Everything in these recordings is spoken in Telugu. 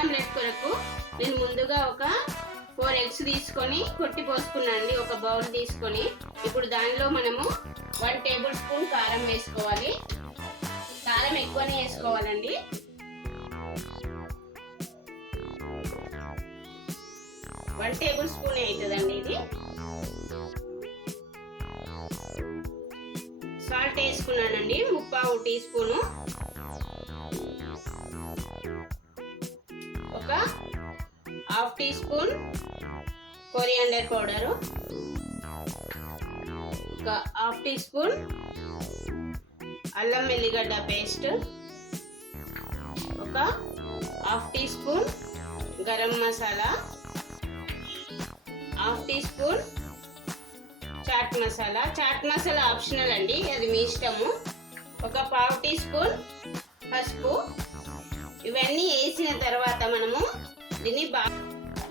ఆమ్లెట్ కొరకు నేను ముందుగా ఒక 4 ఎగ్స్ తీసుకొని కొట్టి పోసుకున్నానండి. ఒక బౌల్ తీసుకొని ఇప్పుడు దానిలో మనము 1 టేబుల్ స్పూన్ కారం వేసుకోవాలి. కారం ఎక్కువనే వేసుకోవాలండి. వన్ టేబుల్ స్పూన్ అవుతుందండి ఇది. సాల్ట్ వేసుకున్నానండి 1/2 టీ స్పూను. ఒక 1/2 టీ స్పూన్ కొరియాండర్ పౌడరు, ఒక 1/2 టీ స్పూన్ అల్లం వెల్లిగడ్డ పేస్ట్, ఒక 1/2 teaspoon garam masala, 1/2 teaspoon chaat masala. Chaat masala optional అండి, అది మీ ఇష్టము. ఒక 1/2 టీ స్పూన్ పసుపు. ఇవన్నీ వేసిన తర్వాత మనము దీన్ని బాగా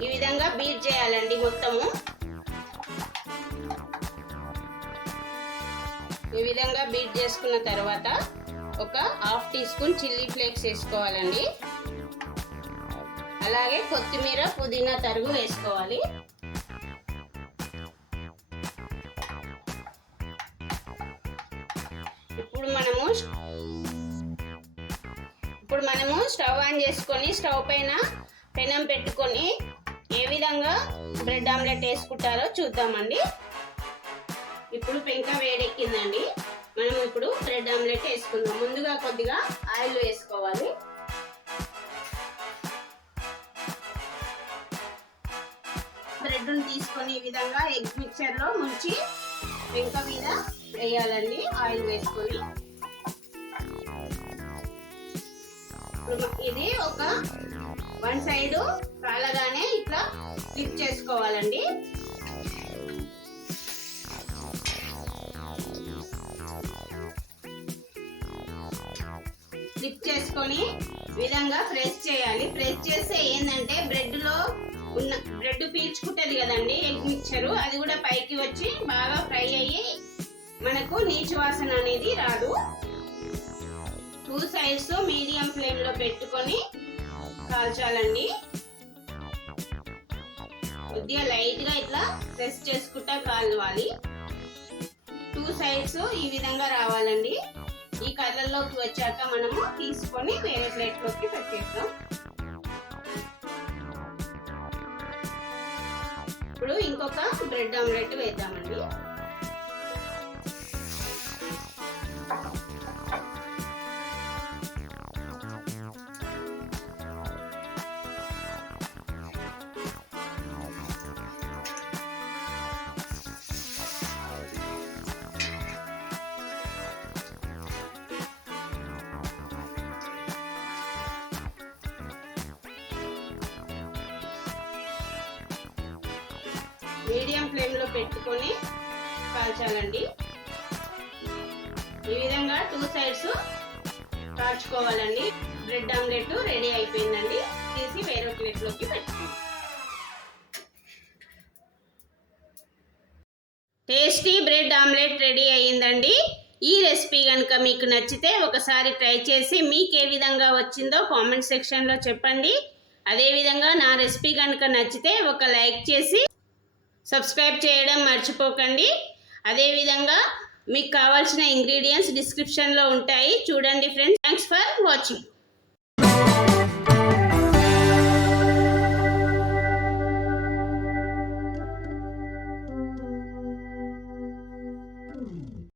ఈ విధంగా బీట్ చేయాలండి. మొత్తము ఈ విధంగా బీట్ చేసుకున్న తర్వాత ఒక 1/2 టీ స్పూన్ చిల్లీ ఫ్లేక్స్ వేసుకోవాలండి. అలాగే కొత్తిమీర పుదీనా తరుగు వేసుకోవాలి. ఇప్పుడు మనము స్టవ్ ఆన్ చేసుకొని స్టవ్ పైన పెనం పెట్టుకొని ఏ విధంగా బ్రెడ్ ఆమ్లెట్ వేసుకుంటారో చూద్దామండి. ఇప్పుడు పెంక వేడెక్కిందండి. మనం ఇప్పుడు బ్రెడ్ ఆమ్లెట్ వేసుకుందాం. ముందుగా కొద్దిగా ఆయిల్ వేసుకోవాలి. బ్రెడ్ని తీసుకొని ఈ విధంగా ఎగ్ మిక్చర్లో ముంచి పెంక మీద వేయాలండి. ఆయిల్ వేసుకొని ఇది ఒక 1 సైడ్ కాలగానే ఇట్లా ఫ్లిప్ చేసుకోవాలండి. ఫ్లిప్ చేసుకొని విధంగా ప్రెస్ చేయాలి. ప్రెస్ చేస్తే ఏంటంటే బ్రెడ్ పీల్చుకుంటుంది కదండి ఎగ్ మిక్చరు, అది కూడా పైకి వచ్చి బాగా ఫ్రై అయ్యి మనకు నీచు వాసన అనేది రాదు. 2 సైడ్స్ మీడియం ఫ్లేమ్ లో పెట్టుకొని కాల్చాలండి. కొద్దిగా లైట్ గా ఇట్లా ప్రెస్ చేసుకుంటా కాలవాలి. 2 సైడ్స్ ఈ విధంగా రావాలండి. ఈ కలర్ లోకి వచ్చాక మనము తీసుకొని వేరే ప్లేట్ లోకి పెట్టేస్తాం. ఇప్పుడు ఇంకొక బ్రెడ్ ఆమ్లెట్ వేద్దామండి. మీడియం ఫ్లేమ్ లో పెట్టుకొని కాల్చాలండి. ఈ విధంగా 2 సైడ్స్ కాల్చుకోవాలండి. బ్రెడ్ ఆమ్లెట్ రెడీ అయిపోయిందండి. తీసి వేరే ప్లేట్ లోకి పెట్టుకోండి. టేస్టీ బ్రెడ్ ఆమ్లెట్ రెడీ అయ్యిందండి. ఈ రెసిపీ కనుక మీకు నచ్చితే ఒకసారి ట్రై చేసి మీకు ఏ విధంగా వచ్చిందో కామెంట్ సెక్షన్లో చెప్పండి. అదేవిధంగా నా రెసిపీ కనుక నచ్చితే ఒక లైక్ చేసి సబ్స్క్రైబ్ చేయడం మర్చిపోకండి. అదేవిధంగా మీకు కావాల్సిన ఇంగ్రీడియంట్స్ డిస్క్రిప్షన్లో ఉంటాయి, చూడండి ఫ్రెండ్స్. Thanks for watching.